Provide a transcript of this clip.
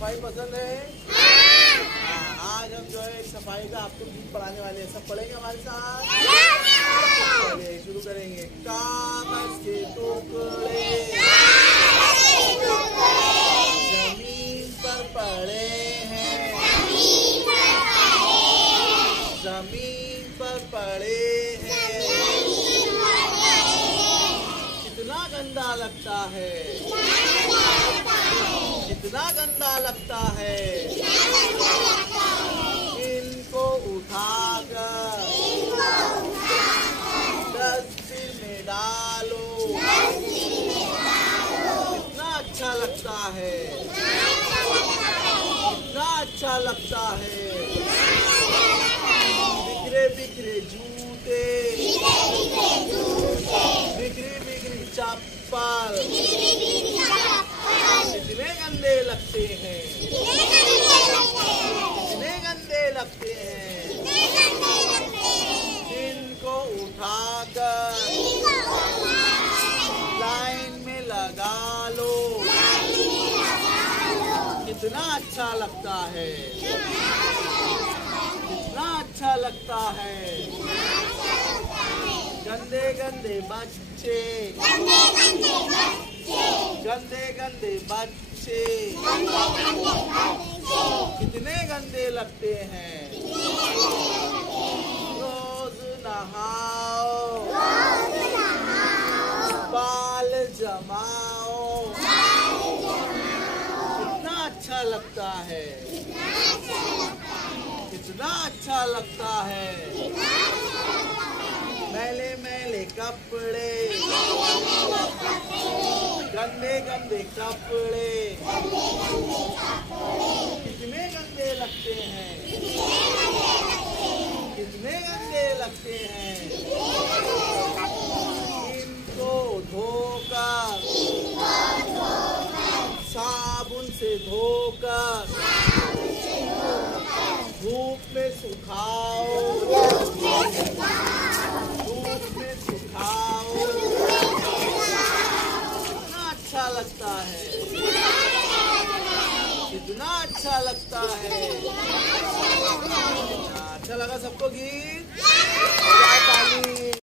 सफाई पसंद है? आज हम जो है सफाई का आपको गीत पढ़ाने वाले हैं। सब पढ़ेंगे हमारे साथ? चलिए शुरू करेंगे। कागज के टुकड़े जमीन पर पड़े हैं, जमीन पर पड़े हैं। कितना गंदा लगता है, कितना गंदा लगता है। इनको उठाकर डस्टबिन में डालो। कितना अच्छा लगता है, कितना अच्छा लगता है। बिखरे बिखरे जूते, बिखरी बिखरी चप्पल कितने गंदे लगते हैं, कितने गंदे लगते हैं। इनको उठाकर लाइन में लगा लो। कितना अच्छा लगता है, कितना अच्छा लगता है। गंदे गंदे बच्चे, गंदे गंदे बच्चे कितने गंदे लगते हैं। रोज नहाओ, बाल जमाओ। कितना अच्छा लगता है, कितना अच्छा लगता है। मैले मैले कपड़े, गंदे गंदे कपड़े कितने गंदे लगते हैं, कितने गंदे लगते हैं। इनको धोकर, साबुन से धोकर धूप में सुखाओ, धूप में सुखाओ। कितना अच्छा लगता है, कितना अच्छा लगता है। अच्छा लगा सबको गीत? ताली।